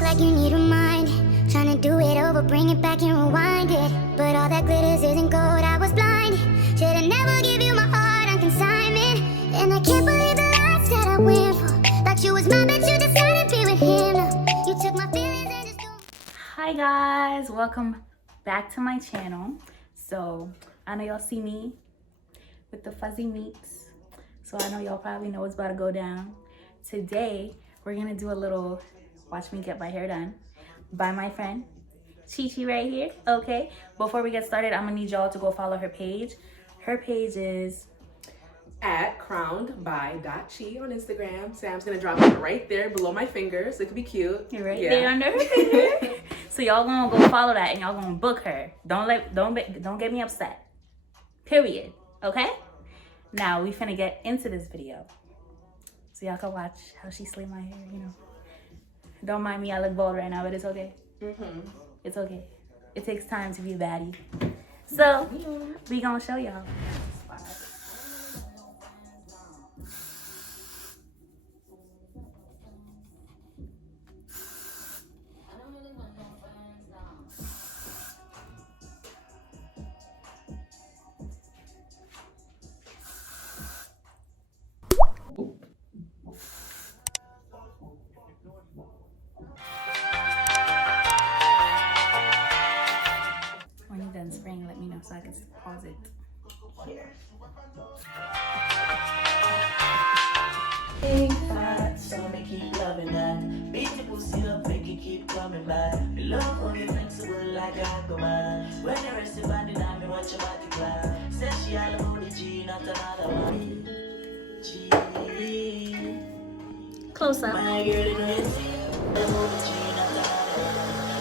act like you need a mind. Trying to do it over, bring it back and rewind it. But all that glitters isn't gold, I was blind. Should've never give you my heart on consignment. And I can't believe the lies that I went for. Thought you was mine, but you decided to be with him. You took my feelings and just... Hi guys, welcome back to my channel. So I know y'all see me with the fuzzy meats, so I know y'all probably know what's about to go down. Today we're gonna do a little watch me get my hair done by my friend Chi right here. Okay, before we get started, I'm gonna need y'all to go follow her page. Her page is at crownedby.chi on Instagram. Sam's gonna drop it right there below my fingers. It could be cute. You're right there under her finger. So y'all gonna go follow that and y'all gonna book her. Don't get me upset. Period. Okay? Now we finna get into this video. So y'all can watch how she slayed my hair, you know. Don't mind me, I look bald right now, but it's okay. It's okay. It takes time to be a baddie. So we gonna show y'all. When you're done spraying, let me know so I can pause it. Think fat, so me keep loving that. Beat the pussy up, make it keep coming back. Me love how you flexible like a command. When you rest your body down, me watch your body clap. Say she all about the G, not another one. G. Close up. My girl, you know you see, all about the G, not another one.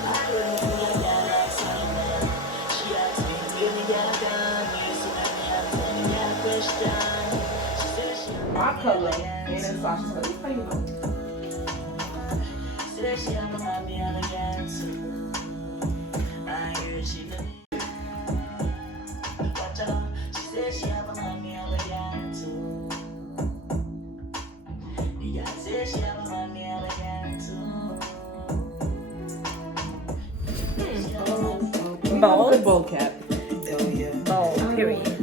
I really feel like I like Simon. She asked me, give me that gun. Me so many have many questions. She said she My color and then Sasha's color. How you know? said she have a mommy and a dancer. I hear she love me. Watch out. She said she have a mommy and a dancer. The guy said she have a mommy and a dancer. Bald. Bowl cap. Oh yeah. Bald, period.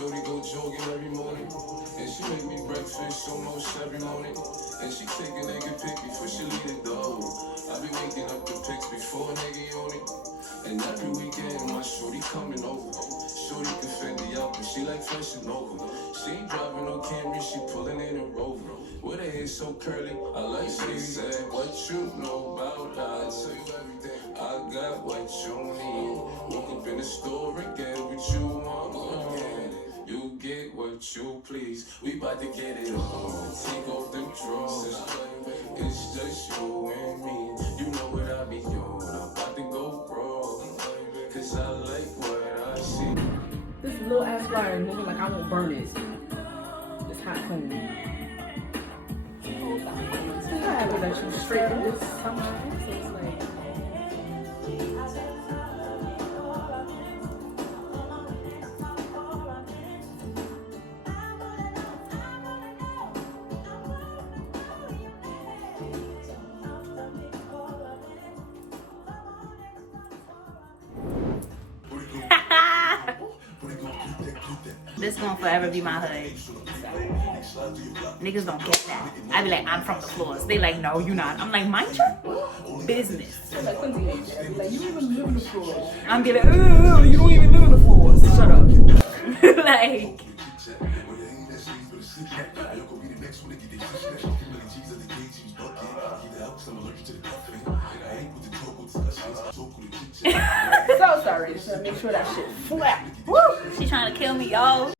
Shorty go jogging every morning, and she make me breakfast almost every morning. And she take a nigga pic before she leave the door. I be waking up the pics before a nigga on it. And every weekend my shorty coming over. Shorty can fend me up, but she like fresh and over. She ain't driving no Camry, she pulling in a Rover. With her hair so curly, I like she said, what you know about us? I tell you everything, I got what you need. Woke up in the store and get what you want. You get what you please. We bout to get it on. Take off them drawers. It's just you and me. You know what I be on. I'm about to go wrong. Cause I like what I see. This little ass flyer is moving like I won't burn it. It's hot clean. I have it that you straight in this summer, so it's like. This gonna forever be my hood. Niggas don't get that. I be like, I'm from the floors. They like, no, you not. I'm like, mind your business. Like Quincy hates that. Like, you don't even live in the floors. I'm getting, you don't even live in the floors. Shut up. Like, So sorry. Just to make sure that shit flat. Woo! She trying to kill me, y'all.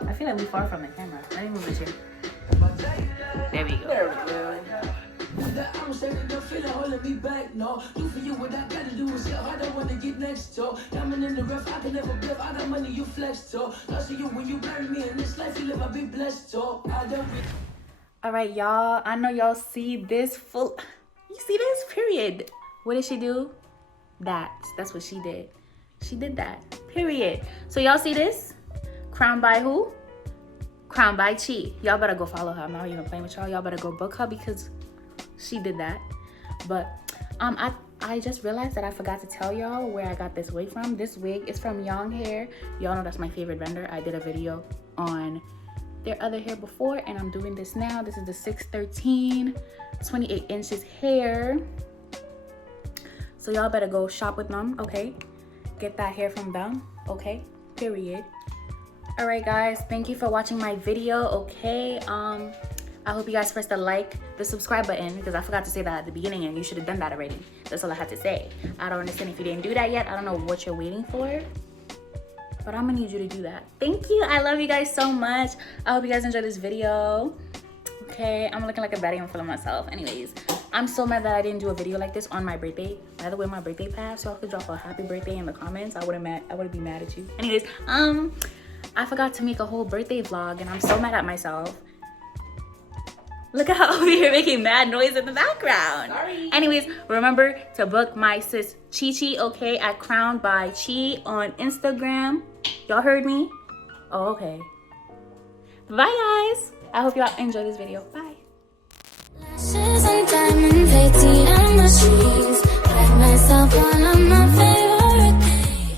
I feel like we far from the camera. Let me move it here. There we go. There we go. I'm saying don't feel it holding me back, no. Do for you what I gotta do is hell. I don't wanna get next to. Diamond in the rough, I can never bluff. I got money, you flex to. Lost to you when you bury me in this life you live, I be blessed to. I don't be. All right, y'all. I know y'all see this full. You see this? Period. What did she do? That's what she did. She did that. Period. So y'all see this? Crowned by who? Crowned by Chi. Y'all better go follow her. I'm not even playing with y'all. Y'all better go book her because she did that. But I just realized that I forgot to tell y'all where I got this wig from. This wig is from Young Hair. Y'all know that's my favorite vendor. I did a video on their other hair before and I'm doing this now. This is the 613 28 inches hair. So y'all better go shop with them, okay? Get that hair from them, okay? Period. All right, guys, thank you for watching my video, okay? I hope you guys press the subscribe button because I forgot to say that at the beginning and you should have done that already. That's all I had to say. I don't understand if you didn't do that yet. I don't know what you're waiting for, but I'm gonna need you to do that. Thank you. I love you guys so much. I hope you guys enjoyed this video. Okay, I'm looking like a baddie. I'm feeling myself. Anyways, I'm so mad that I didn't do a video like this on my birthday. By the way, my birthday passed, so y'all could drop a happy birthday in the comments. I wouldn't be mad at you. Anyways, I forgot to make a whole birthday vlog and I'm so mad at myself. Look at how over here making mad noise in the background. Sorry. Anyways, remember to book my sis Chi Chi, okay, at Crowned by Chi on Instagram. Y'all heard me? Oh, okay. Bye, guys. I hope y'all enjoy this video. Bye. Lashes and diamond painting on the street.